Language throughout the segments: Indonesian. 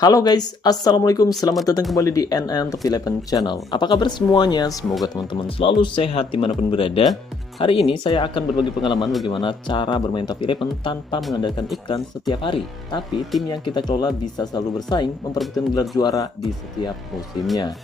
Halo guys, Assalamualaikum, selamat datang kembali di NN Top 11 Channel. Apa kabar semuanya? Semoga teman-teman selalu sehat dimanapun berada. Hari ini saya akan berbagi pengalaman bagaimana cara bermain Top 11 tanpa mengandalkan iklan setiap hari. Tapi tim yang kita kelola bisa selalu bersaing memperebutkan gelar juara di setiap musimnya.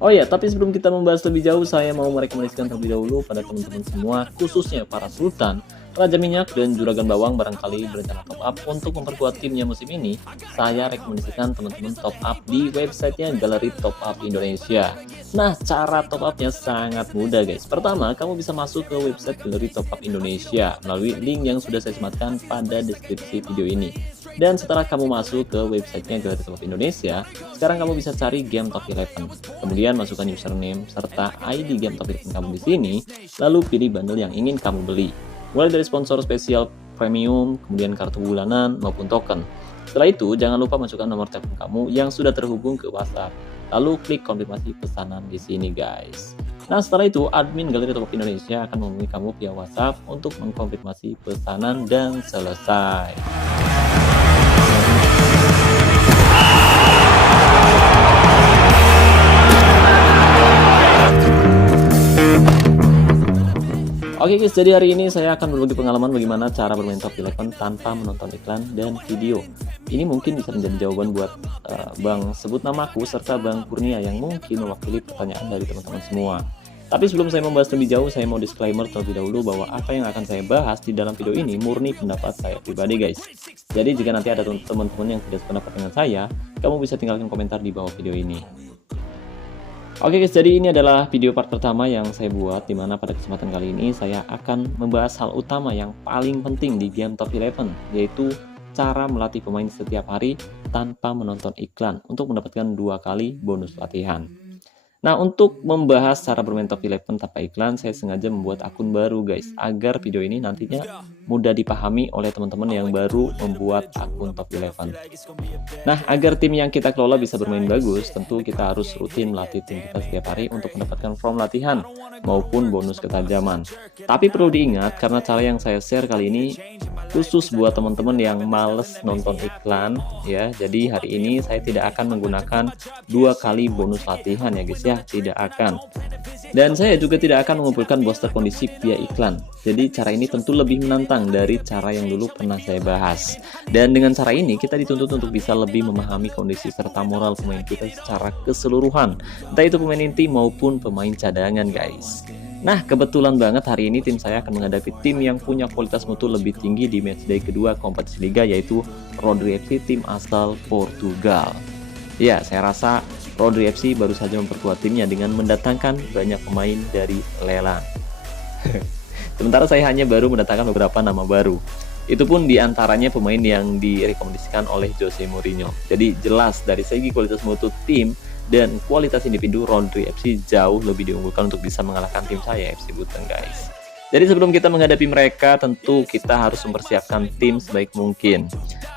Oh ya, tapi sebelum kita membahas lebih jauh, saya mau merekomendasikan terlebih dahulu pada teman-teman semua, khususnya para sultan, raja minyak, dan juragan bawang barangkali berencana top up untuk memperkuat timnya musim ini. Saya rekomendasikan teman-teman top up di websitenya Galeri Top Up Indonesia. Nah, cara top upnya sangat mudah guys. Pertama, kamu bisa masuk ke website Galeri Top Up Indonesia melalui link yang sudah saya sematkan pada deskripsi video ini. Dan setelah kamu masuk ke websitenya Galeri Top Up Indonesia, sekarang kamu bisa cari game Top 11. Kemudian masukkan username serta ID game Top 11 kamu di sini, lalu pilih bundle yang ingin kamu beli. Mulai dari sponsor spesial, premium, kemudian kartu bulanan maupun token. Setelah itu, jangan lupa masukkan nomor telepon kamu yang sudah terhubung ke WhatsApp. Lalu klik konfirmasi pesanan di sini guys. Nah, setelah itu admin Galeri Top Up Indonesia akan menghubungi kamu via WhatsApp untuk mengkonfirmasi pesanan dan selesai. Oke guys, jadi hari ini saya akan berbagi pengalaman bagaimana cara bermain Top 11 tanpa menonton iklan dan video. Ini mungkin bisa menjadi jawaban buat Bang sebut namaku serta Bang Kurnia yang mungkin mewakili pertanyaan dari teman-teman semua. Tapi sebelum saya membahas lebih jauh, saya mau disclaimer terlebih dahulu bahwa apa yang akan saya bahas di dalam video ini murni pendapat saya pribadi guys. Jadi jika nanti ada teman-teman yang tidak sependapat dengan saya, kamu bisa tinggalkan komentar di bawah video ini. Oke guys, jadi ini adalah video part pertama yang saya buat, dimana pada kesempatan kali ini saya akan membahas hal utama yang paling penting di game Top 11, yaitu cara melatih pemain setiap hari tanpa menonton iklan untuk mendapatkan 2 kali bonus latihan. Nah, untuk membahas cara bermain Top 11 tanpa iklan, saya sengaja membuat akun baru guys, agar video ini nantinya mudah dipahami oleh teman-teman yang baru membuat akun Top 11. Nah, agar tim yang kita kelola bisa bermain bagus, tentu kita harus rutin melatih tim kita setiap hari untuk mendapatkan form latihan maupun bonus ketajaman. Tapi perlu diingat, karena cara yang saya share kali ini khusus buat teman-teman yang males nonton iklan ya. Jadi hari ini saya tidak akan menggunakan 2 kali bonus latihan ya guys ya, tidak akan. Dan saya juga tidak akan mengumpulkan booster kondisi via iklan. Jadi cara ini tentu lebih menantang dari cara yang dulu pernah saya bahas. Dan dengan cara ini kita dituntut untuk bisa lebih memahami kondisi serta moral pemain kita secara keseluruhan, entah itu pemain inti maupun pemain cadangan guys. Nah, kebetulan banget hari ini tim saya akan menghadapi tim yang punya kualitas mutu lebih tinggi di matchday kedua kompetisi liga, yaitu Rodri FC, tim asal Portugal. Ya, saya rasa Rodri FC baru saja memperkuat timnya dengan mendatangkan banyak pemain dari lelang. Sementara saya hanya baru mendatangkan beberapa nama baru. Itu pun diantaranya pemain yang direkomendasikan oleh Jose Mourinho. Jadi jelas dari segi kualitas mutu tim dan kualitas individu, Rodri FC jauh lebih diunggulkan untuk bisa mengalahkan tim saya, FC Buteng guys. Jadi sebelum kita menghadapi mereka, tentu kita harus mempersiapkan tim sebaik mungkin.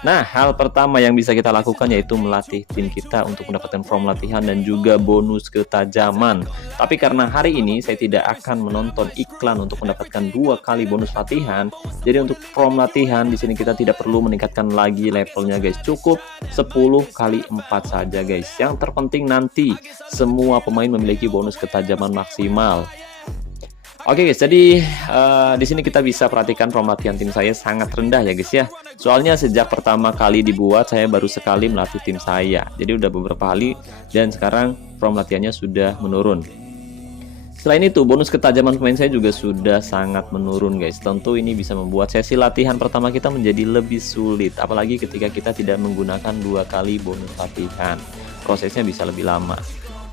Nah, hal pertama yang bisa kita lakukan yaitu melatih tim kita untuk mendapatkan form latihan dan juga bonus ketajaman. Tapi karena hari ini saya tidak akan menonton iklan untuk mendapatkan 2 kali bonus latihan, jadi untuk form latihan di sini kita tidak perlu meningkatkan lagi levelnya guys. Cukup 10 kali 4 saja guys. Yang terpenting nanti semua pemain memiliki bonus ketajaman maksimal. Oke guys, jadi di sini kita bisa perhatikan form latihan tim saya sangat rendah ya guys ya. Soalnya sejak pertama kali dibuat saya baru sekali melatih tim saya. Jadi udah beberapa kali dan sekarang form latihannya sudah menurun. Selain itu, bonus ketajaman pemain saya juga sudah sangat menurun guys. Tentu ini bisa membuat sesi latihan pertama kita menjadi lebih sulit, apalagi ketika kita tidak menggunakan 2 kali bonus latihan. Prosesnya bisa lebih lama.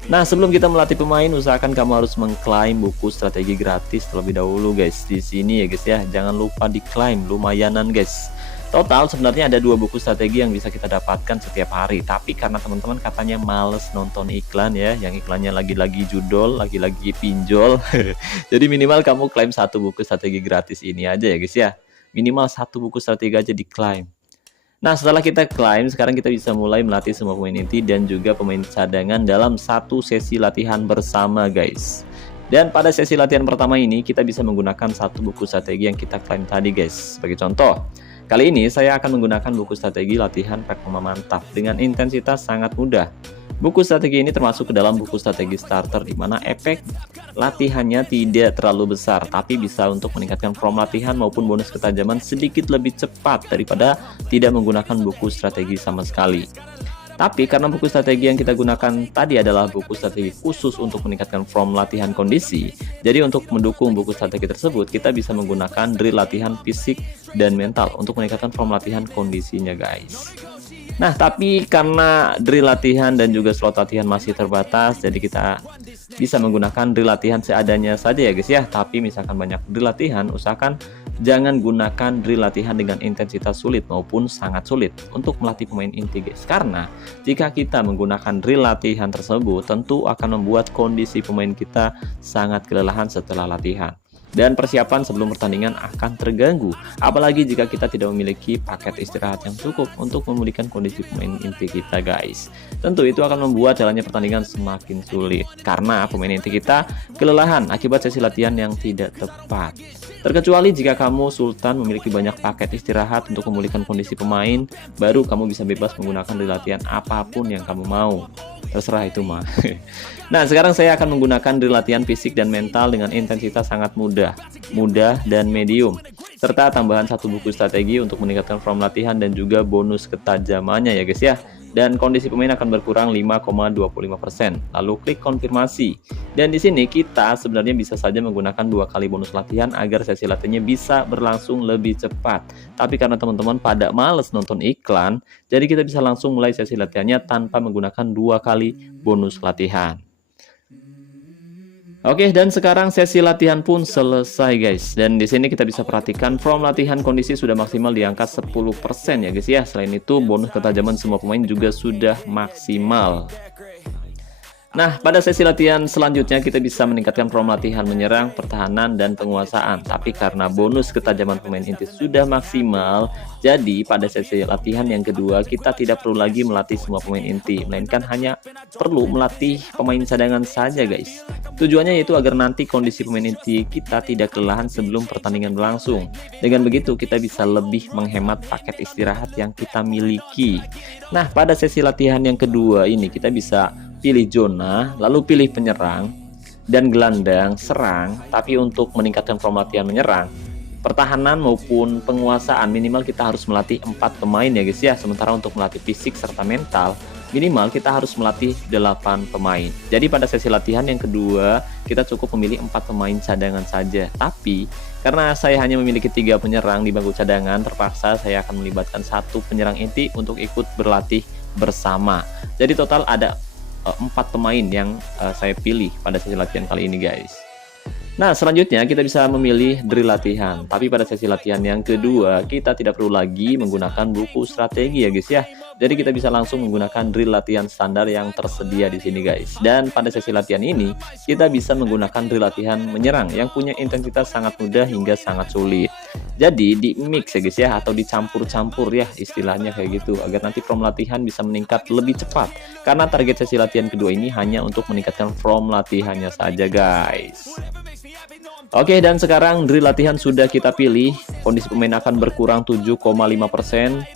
Nah, sebelum kita melatih pemain, usahakan kamu harus mengklaim buku strategi gratis terlebih dahulu guys. Di sini ya guys ya, jangan lupa diklaim, lumayanan guys. Total sebenarnya ada 2 buku strategi yang bisa kita dapatkan setiap hari. Tapi karena teman-teman katanya males nonton iklan ya, yang iklannya lagi-lagi judol, lagi-lagi pinjol. Jadi minimal kamu klaim 1 buku strategi gratis ini aja ya guys ya. Minimal 1 buku strategi aja diklaim. Nah, setelah kita klaim, sekarang kita bisa mulai melatih semua pemain inti dan juga pemain cadangan dalam 1 sesi latihan bersama guys. Dan pada sesi latihan pertama ini kita bisa menggunakan 1 buku strategi yang kita klaim tadi guys. Sebagai contoh, Kali ini saya akan menggunakan buku strategi latihan performa mantap dengan intensitas sangat mudah. Buku strategi ini termasuk ke dalam buku strategi starter di mana efek latihannya tidak terlalu besar, tapi bisa untuk meningkatkan form latihan maupun bonus ketajaman sedikit lebih cepat daripada tidak menggunakan buku strategi sama sekali. Tapi karena buku strategi yang kita gunakan tadi adalah buku strategi khusus untuk meningkatkan form latihan kondisi, jadi untuk mendukung buku strategi tersebut kita bisa menggunakan drill latihan fisik dan mental untuk meningkatkan form latihan kondisinya guys. Nah, tapi karena drill latihan dan juga slot latihan masih terbatas, jadi kita bisa menggunakan drill latihan seadanya saja ya guys ya. Tapi misalkan banyak drill latihan, usahakan jangan gunakan drill latihan dengan intensitas sulit maupun sangat sulit untuk melatih pemain inti guys. Karena jika kita menggunakan drill latihan tersebut, tentu akan membuat kondisi pemain kita sangat kelelahan setelah latihan. Dan persiapan sebelum pertandingan akan terganggu, apalagi jika kita tidak memiliki paket istirahat yang cukup untuk memulihkan kondisi pemain inti kita guys. Tentu itu akan membuat jalannya pertandingan semakin sulit, karena pemain inti kita kelelahan akibat sesi latihan yang tidak tepat. Terkecuali jika kamu Sultan memiliki banyak paket istirahat untuk memulihkan kondisi pemain, baru kamu bisa bebas menggunakan di latihan apapun yang kamu mau. Terserah itu mah. Nah, sekarang saya akan menggunakan drill latihan fisik dan mental dengan intensitas sangat mudah dan medium, serta tambahan satu buku strategi untuk meningkatkan form latihan dan juga bonus ketajamannya ya guys ya. Dan kondisi pemain akan berkurang 5,25%. Lalu klik konfirmasi. Dan di sini kita sebenarnya bisa saja menggunakan 2 kali bonus latihan agar sesi latihannya bisa berlangsung lebih cepat. Tapi karena teman-teman pada males nonton iklan, jadi kita bisa langsung mulai sesi latihannya tanpa menggunakan 2 kali bonus latihan. Oke, dan sekarang sesi latihan pun selesai guys. Dan di sini kita bisa perhatikan form latihan kondisi sudah maksimal di angka 10% ya guys ya. Selain itu bonus ketajaman semua pemain juga sudah maksimal. Nah, pada sesi latihan selanjutnya kita bisa meningkatkan form latihan menyerang, pertahanan, dan penguasaan. Tapi karena bonus ketajaman pemain inti sudah maksimal, jadi pada sesi latihan yang kedua kita tidak perlu lagi melatih semua pemain inti, melainkan hanya perlu melatih pemain cadangan saja guys. Tujuannya yaitu agar nanti kondisi pemain inti kita tidak kelelahan sebelum pertandingan berlangsung. Dengan begitu kita bisa lebih menghemat paket istirahat yang kita miliki. Nah, pada sesi latihan yang kedua ini kita bisa pilih zona, lalu pilih penyerang dan gelandang serang. Tapi untuk meningkatkan form latihan menyerang, pertahanan maupun penguasaan minimal kita harus melatih 4 pemain ya guys ya. Sementara untuk melatih fisik serta mental minimal kita harus melatih 8 pemain. Jadi pada sesi latihan yang kedua kita cukup memilih 4 pemain cadangan saja. Tapi karena saya hanya memiliki 3 penyerang di bangku cadangan, terpaksa saya akan melibatkan 1 penyerang inti untuk ikut berlatih bersama. Jadi total ada 4 pemain yang saya pilih pada sesi latihan kali ini guys. Nah, selanjutnya kita bisa memilih drill latihan. Tapi pada sesi latihan yang kedua kita tidak perlu lagi menggunakan buku strategi ya guys ya. Jadi kita bisa langsung menggunakan drill latihan standar yang tersedia di sini guys. Dan pada sesi latihan ini kita bisa menggunakan drill latihan menyerang yang punya intensitas sangat mudah hingga sangat sulit. Jadi di mix ya guys ya, atau dicampur-campur ya istilahnya kayak gitu, agar nanti form latihan bisa meningkat lebih cepat. Karena target sesi latihan kedua ini hanya untuk meningkatkan form latihannya saja guys. Oke, dan sekarang drill latihan sudah kita pilih. Kondisi pemain akan berkurang 7,5%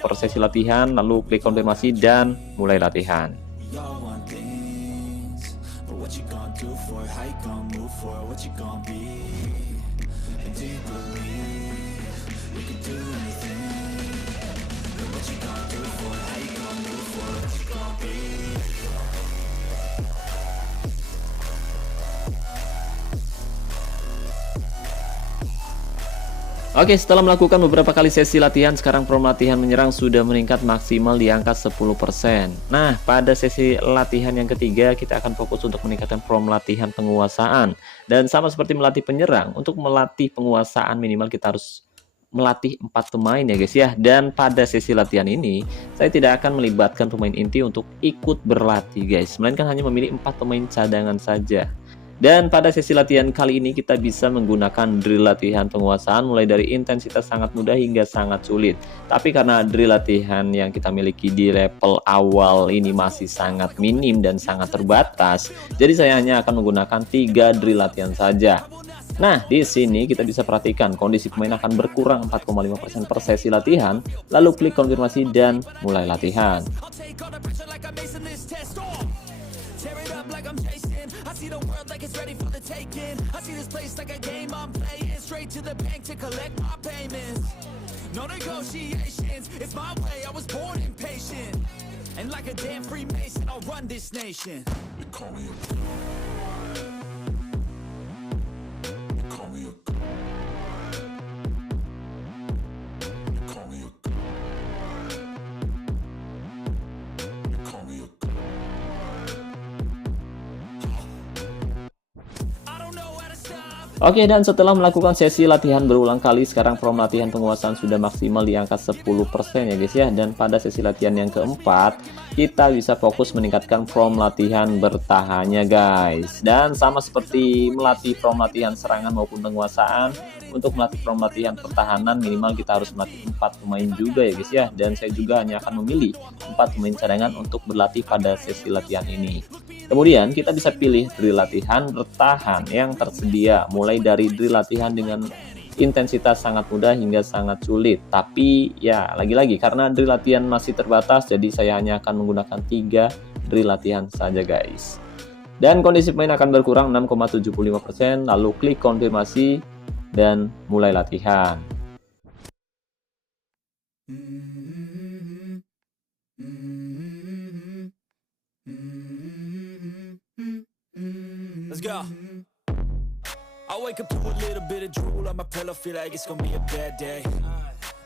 per sesi latihan. Lalu klik konfirmasi dan mulai latihan. Oke, setelah melakukan beberapa kali sesi latihan, sekarang form latihan menyerang sudah meningkat maksimal di angka 10%. Nah, pada sesi latihan yang ketiga, kita akan fokus untuk meningkatkan form latihan penguasaan. Dan sama seperti melatih penyerang, untuk melatih penguasaan minimal kita harus melatih 4 pemain ya guys ya. Dan pada sesi latihan ini, saya tidak akan melibatkan pemain inti untuk ikut berlatih guys, melainkan hanya memilih 4 pemain cadangan saja. Dan pada sesi latihan kali ini kita bisa menggunakan drill latihan penguasaan mulai dari intensitas sangat mudah hingga sangat sulit. Tapi karena drill latihan yang kita miliki di level awal ini masih sangat minim dan sangat terbatas, jadi saya hanya akan menggunakan 3 drill latihan saja. Nah, di sini kita bisa perhatikan kondisi pemain akan berkurang 4,5% per sesi latihan, lalu klik konfirmasi dan mulai latihan. Oke, dan setelah melakukan sesi latihan berulang kali, sekarang form latihan penguasaan sudah maksimal di angka 10% ya guys ya. Dan pada sesi latihan yang keempat, kita bisa fokus meningkatkan form latihan bertahannya guys. Dan sama seperti melatih form latihan serangan maupun penguasaan, untuk melatih form latihan pertahanan minimal kita harus melatih 4 pemain juga ya guys ya. Dan saya juga hanya akan memilih 4 pemain cadangan untuk berlatih pada sesi latihan ini. Kemudian kita bisa pilih drill latihan bertahan yang tersedia, mulai dari drill latihan dengan intensitas sangat mudah hingga sangat sulit. Tapi ya lagi-lagi karena drill latihan masih terbatas, jadi saya hanya akan menggunakan 3 drill latihan saja guys. Dan kondisi pemain akan berkurang 6,75%, lalu klik konfirmasi dan mulai latihan. Let's go. I wake up to a little bit of drool on my pillow, feel like it's gonna be a bad day.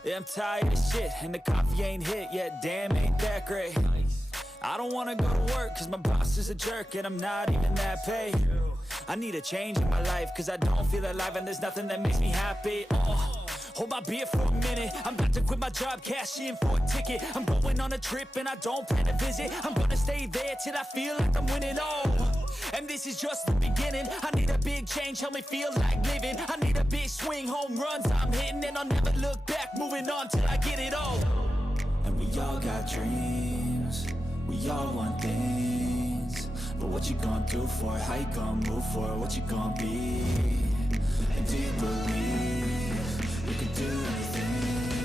Yeah, I'm tired of shit, and the coffee ain't hit yet, damn, ain't that great. I don't wanna go to work, cause my boss is a jerk, and I'm not even that paid. I need a change in my life, cause I don't feel alive, and there's nothing that makes me happy. Hold my beer for a minute, I'm about to quit my job, cash in for a ticket. I'm going on a trip and I don't plan to visit. I'm gonna stay there till I feel like I'm winning, and this is just the beginning. I need a big change, help me feel like living. I need a big swing, home runs I'm hitting, and I'll never look back, moving on till I get it all. And we all got dreams, we all want things, but what you gonna do for it? How you gonna move for it? What you gonna be? And do you believe you can do anything?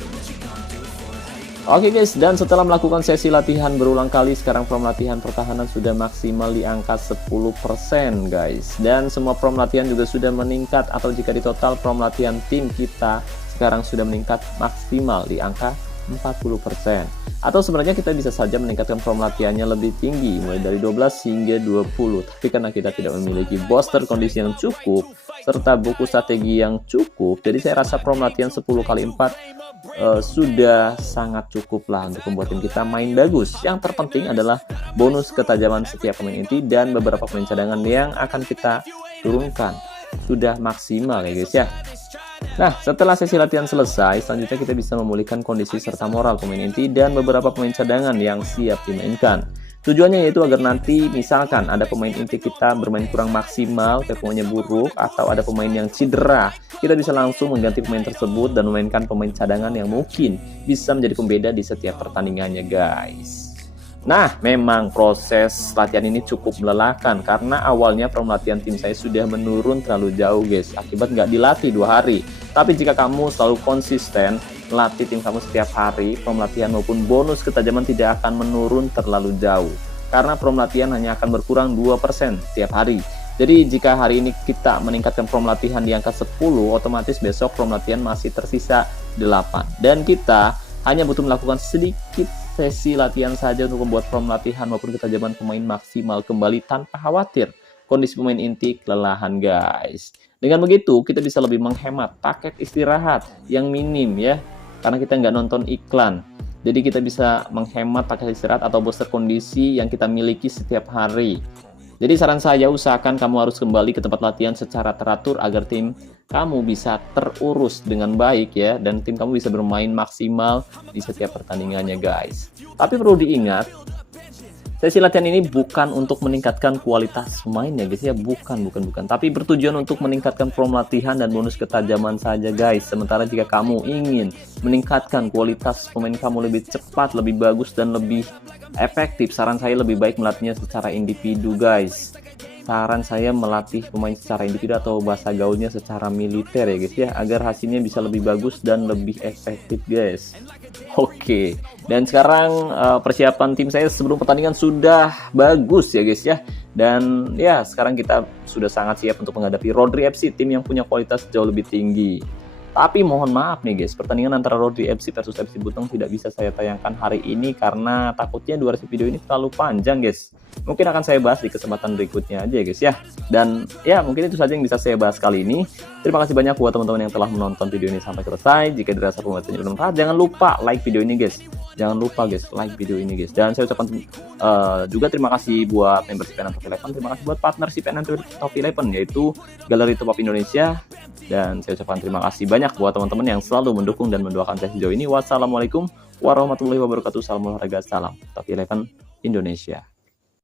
But what you gonna do for it? How you Oke guys, dan setelah melakukan sesi latihan berulang kali, sekarang form latihan pertahanan sudah maksimal di angka 10% guys. Dan semua form latihan juga sudah meningkat, atau jika di total form latihan tim kita sekarang sudah meningkat maksimal di angka 40%. Atau sebenarnya kita bisa saja meningkatkan form latihannya lebih tinggi, mulai dari 12 hingga 20. Tapi karena kita tidak memiliki booster kondisi yang cukup, serta buku strategi yang cukup, jadi saya rasa form latihan 10x4 sudah sangat cukup lah untuk membuat tim kita main bagus. Yang terpenting adalah bonus ketajaman setiap pemain inti dan beberapa pemain cadangan yang akan kita turunkan sudah maksimal ya guys ya. Nah, setelah sesi latihan selesai, selanjutnya kita bisa memulihkan kondisi serta moral pemain inti dan beberapa pemain cadangan yang siap dimainkan. Tujuannya yaitu agar nanti misalkan ada pemain inti kita bermain kurang maksimal, performanya buruk, atau ada pemain yang cedera, kita bisa langsung mengganti pemain tersebut dan memainkan pemain cadangan yang mungkin bisa menjadi pembeda di setiap pertandingannya guys. Nah, memang proses latihan ini cukup melelahkan karena awalnya form latihan tim saya sudah menurun terlalu jauh guys, akibat nggak dilatih 2 hari. Tapi jika kamu selalu konsisten melatih tim kamu setiap hari, form latihan maupun bonus ketajaman tidak akan menurun terlalu jauh. Karena form latihan hanya akan berkurang 2% setiap hari. Jadi jika hari ini kita meningkatkan form latihan di angka 10, otomatis besok form latihan masih tersisa 8. Dan kita hanya butuh melakukan sedikit sesi latihan saja untuk membuat form latihan maupun ketajaman pemain maksimal kembali tanpa khawatir kondisi pemain inti kelelahan guys. Dengan begitu kita bisa lebih menghemat paket istirahat yang minim ya, karena kita nggak nonton iklan. Jadi kita bisa menghemat paket istirahat atau booster kondisi yang kita miliki setiap hari. Jadi saran saya, usahakan kamu harus kembali ke tempat latihan secara teratur agar tim kamu bisa terurus dengan baik ya, dan tim kamu bisa bermain maksimal di setiap pertandingannya guys. Tapi perlu diingat, sesi latihan ini bukan untuk meningkatkan kualitas pemain ya guys ya, bukan. Tapi bertujuan untuk meningkatkan form latihan dan bonus ketajaman saja guys. Sementara jika kamu ingin meningkatkan kualitas pemain kamu lebih cepat, lebih bagus, dan lebih efektif, saran saya lebih baik melatihnya secara individu guys. saran saya melatih pemain secara individu atau bahasa gaulnya secara militer ya guys ya, agar hasilnya bisa lebih bagus dan lebih efektif guys. Oke, dan sekarang persiapan tim saya sebelum pertandingan sudah bagus ya guys ya. Dan ya sekarang kita sudah sangat siap untuk menghadapi Rodri FC, tim yang punya kualitas jauh lebih tinggi. Tapi mohon maaf nih guys, pertandingan antara Rodri FC versus FC Butong tidak bisa saya tayangkan hari ini karena takutnya durasi video ini terlalu panjang guys. Mungkin akan saya bahas di kesempatan berikutnya aja guys ya. Dan ya mungkin itu saja yang bisa saya bahas kali ini. Terima kasih banyak buat teman-teman yang telah menonton video ini sampai selesai. Jika dirasa pembahasannya bermanfaat, jangan lupa like video ini guys. Jangan lupa guys, like video ini guys. Dan saya ucapkan juga terima kasih buat membership Top 11. Terima kasih buat partnership Top 11 yaitu Galeri Top Up Indonesia. Dan saya ucapkan terima kasih banyak buat teman-teman yang selalu mendukung dan mendoakan saya sejauh ini. Wassalamualaikum warahmatullahi wabarakatuh. Salam olahraga, salam Top 11 Indonesia.